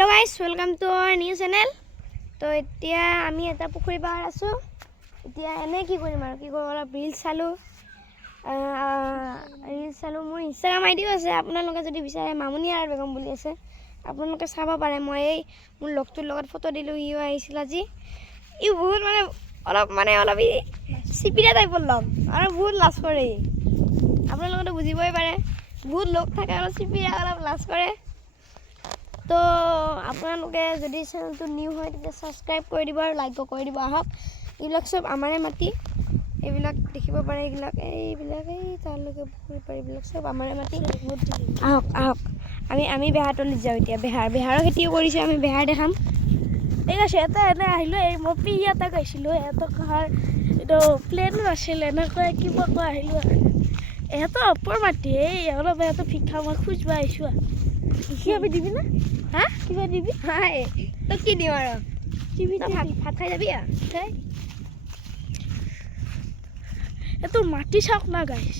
Hello guys, welcome to our new channel. তো এতিয়া আমি এটা পুখুৰী পাৰ আছো। এতিয়া এনে কি কৰিম আৰু কি কৰিব অলপ ৰিল চালো মোৰ ইনষ্টাগ্ৰাম আইডিও আছে। আপোনালোকে যদি বিচাৰে মামুনি আৰু বেগম বুলি আছে, আপোনালোকে চাব পাৰে। মই এই মোৰ লগটোৰ লগত ফটো দিলোঁ, ইও আহিছিল আজি। ই বহুত অলপ চিপিৰা টাইপৰ লগ আৰু বহুত লাজ কৰে। আপোনালোকেতো বুজিবই পাৰে, বহুত লগ থাকে অলপ চিপিৰা, অলপ লাজ কৰে। তো আপোনালোকে যদি চেনেলটো নিউ হয় তেতিয়া সাবস্ক্ৰাইব কৰি দিব আৰু লাইক কৰি দিব। আহক, এইবিলাক সব আমাৰে মাটি, এইবিলাক দেখিব পাৰে, এইবিলাক তালৈকে পুখুৰী পাৰ, এইবিলাক সব আমাৰে মাটি। আহক আমি বেহাৰতলিত যাওঁ এতিয়া। বেহাৰৰ খেতিও কৰিছে, আমি বেহাৰ দেখাম। ঠিক আছে, এটা এনে আহিলো। এই মই পিহি এটা গৈছিলোঁ, এহঁতক এইটো প্লেন নাছিলে, এনেকৈ কিবা কৈ আহিলোঁ আৰু এহঁতৰ ওপৰ মাটি। অলপ এহঁতৰ ভিক্ষা মই খুজিব আহিছোঁ আৰু কিবা দিবি না? হা, কিবা দিবি? হাই তো কি দিম আৰু ভাত খাই যাবি আৰু এইটোৰ মাটি চাওক না গাইছ,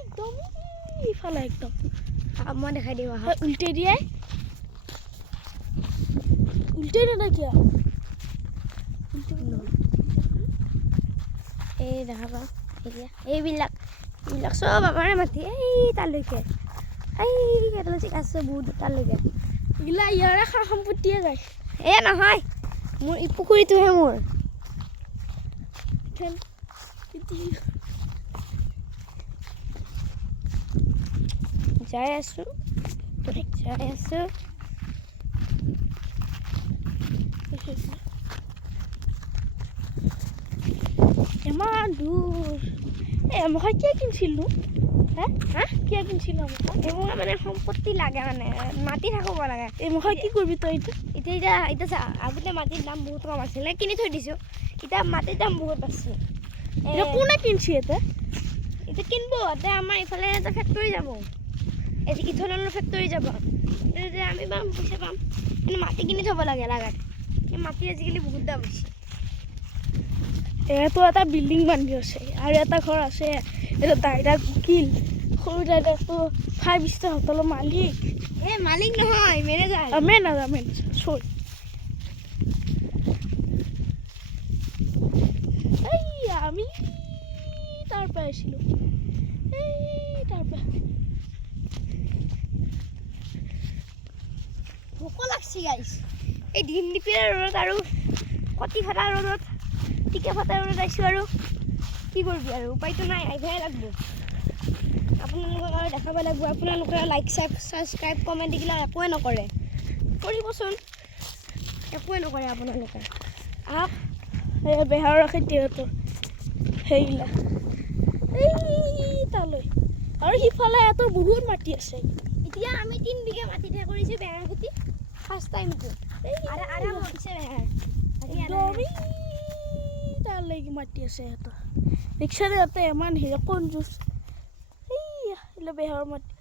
একদম ইফালে একদম। মই দেখাই দিম। উল্টে দিয়ে না কিয়? এই দেখা পাওঁ এতিয়া এইবিলাক সব আমাৰে মাটি। এই তালৈকে আছে বহুত তালৈকে, এইগিলা ইয়াৰে সা সম্পত্তিয়ে যায়। নহয়, মোৰ এই পুখুৰীটোহে মোৰ। যাই আছো ইমান দূৰ। মই কিয় কিনিছিলোঁ? কিয় কিনিছিলোঁ? এইবোৰ মানে সম্পত্তি লাগে, মানে মাটি থাকিব লাগে। মই কি কৰিবি তই? এতিয়া চা, আগতে মাটিৰ দাম বহুত কম আছিলে, কিনি থৈ দিছোঁ। এতিয়া মাটিৰ দাম বহুত বাঢ়ছে। কোনে কিনছি এতিয়া কিনব। এতিয়া আমাৰ ইফালে এটা ফেক্টৰী যাব, ইথনলৰ ফেক্টৰী যাব। তেতিয়া আমি পইচা পাম। কিন্তু মাটি কিনি থ'ব লাগে লাগাত। মাটি আজিকালি বহুত দাম হৈছে। এটো এটা বিল্ডিং বান্ধি আছে আৰু এটা ঘৰ আছে। এটা দাইদাক উকিল, সৰু দাইদাকটো 5 ষ্টাৰ হোটেলৰ মালিক। মালিক নহয়, মেনেজাৰ। মেনেজাৰ চৰি। আমি তাৰ পৰা আহিছিলোঁ, তাৰ পৰা। ভোক লাগছি গাইছ। এই ডিমডিপিৰা ৰ'দত আৰু কটি ফটা ৰ'দত, টিকা ফটা ৰ'দত আহিছোঁ আৰু কি কৰিবি আৰু, উপায়তো নাই, আহিবহে লাগব। আপোনালোকক আৰু দেখাব লাগিব। আপোনালোকে লাইক ছাবস্ক্ৰাইব কমেণ্ট এইগিলা একোৱে নকৰে, কৰিবচোন। একোৱে নকৰে আপোনালোকে। আহক, বেহাৰৰ খেতিহঁতৰ সেইগিলা তালৈ। আৰু সিফালে এহঁতৰ বহুত মাটি আছে। এতিয়া আমি 3 বিঘা মাটিতহে কৰিছোঁ বেহাৰ খেতি, ফাৰ্ষ্ট টাইমটো। আধা মৰিছে বেহাৰ, তালৈকে মাটি আছে সিহঁতৰ। ৰিক্সাৰে ইহঁতে ইমান কনজুচ। বেহাৰৰ মাটি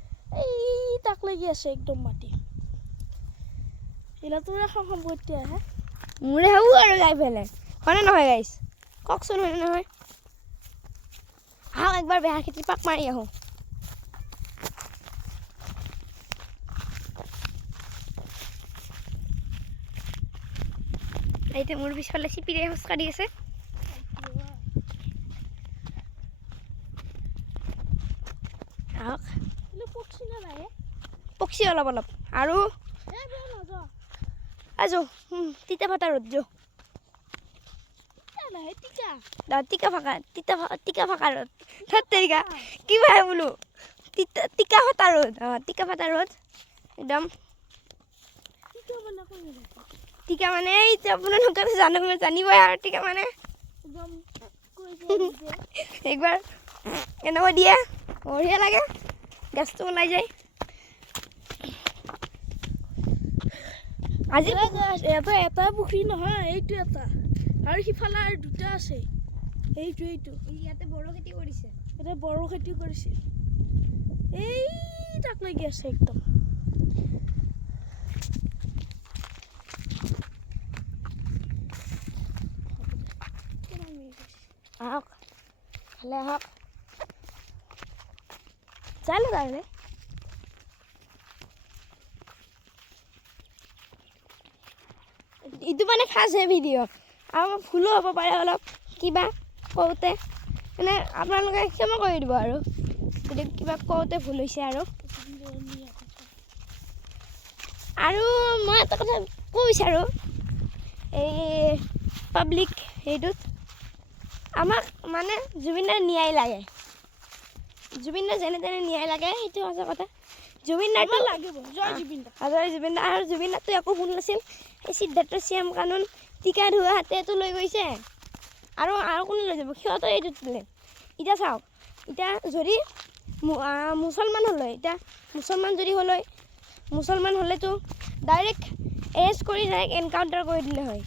তাক লাগি আছে একদম মাটি। এইগিলা তোৰে সম্পত্তি আহে, মোৰে হ'ব আৰু যাই পেলাই। হয়নে নহয় গাইছ, কওকচোন, হয়নে নহয়? আহক একবাৰ বেহাৰ খেতি পাক মাৰি আহোঁ। এতিয়া মোৰ পিছফালে চিপিৰে খোজকাঢ়ি আছে। আহক, পকছি অলপ আৰু তিতা ফটা ৰ'দ যো টিকা ফাকা ৰ'দ কিবা বোলো টিকা ফটা ৰ'দ। টিকা ফটা ৰ'দ একদম। টিকা মানে এই আপোনালোকে জানিবই আৰু টিকা মানে একবাৰ এনেকৈ দিয়ে, বঢ়িয়া লাগে, গেছটো ওলাই যায়। আজি এটা পুখুৰী নহয়, এইটো এটা আৰু সিফালে আৰু দুটা আছে। এইটো ইয়াতে বড়ো খেতি কৰিছে, এতিয়া বড়ো খেতি কৰিছে। তাক লাগি আছে একদম। আহক, আহক, চালো তাহলে। এইটো মানে ফাৰ্ষ্টহে ভিডিঅ' আৰু ভুলো হ'ব পাৰে অলপ কিবা কওঁতে মানে আপোনালোকে ক্ষমা কৰি দিব আৰু যদি কিবা কওঁতে ভুল হৈছে আৰু মই এটা কথা ক'ব বিচাৰোঁ এই পাব্লিক সেইটোত আমাক মানে জুবিনদাৰ ন্যায় লাগে জুবিনদাৰ যেনে তেনে ন্যায় লাগে সেইটো সঁচা কথা জুবিনদাৰটো লাগিব জয় জুবিন দা আৰু জুবিনদাৰ আৰু জুবিনদাৰটো একো ভুল নাছিল এই সিদ্ধাৰ্থ চিয়াম কানুন টিকা ধোৱা হাতেটো লৈ গৈছে আৰু কোনে লৈ যাব সিহঁতৰ এইটোত দিলে এতিয়া চাওক এতিয়া যদি মুছলমান হ'লে এতিয়া মুছলমান যদি হ'লে মুছলমান হ'লেতো ডাইৰেক্ট এৰেষ্ট কৰি ডাইৰেক্ট এনকাউণ্টাৰ কৰি দিলে হয়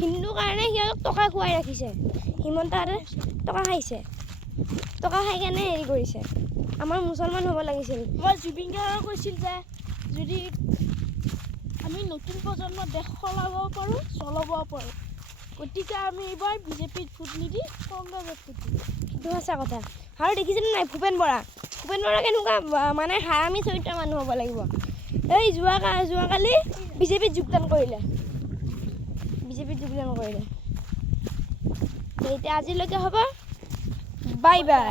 হিন্দুৰ কাৰণে সিহঁতক টকা খুৱাই ৰাখিছে হিমন্তহঁতে টকা খাইছে টকা খাই কেনে হেৰি কৰিছে আমাৰ মুছলমান হ'ব লাগিছিল মই জুবিন গাৰ্গে কৈছিল যে যদি আমি নতুন প্ৰজন্মৰ দেশ সলাব পাৰোঁ চলাবও পাৰোঁ গতিকে আমি এইবাৰ বিজেপিত ভোট নিদি কংগ্ৰেছত ভোট দিম সেইটো সঁচা কথা আৰু দেখিছেনে নাই ভূপেন বৰা কেনেকুৱা মানে হাৰামী চৰিত্ৰৰ মানুহ হ'ব লাগিব এই যোৱাকালি বিজেপিত যোগদান কৰিলে এতিয়া আজিলৈকে হ'ব বাই বাই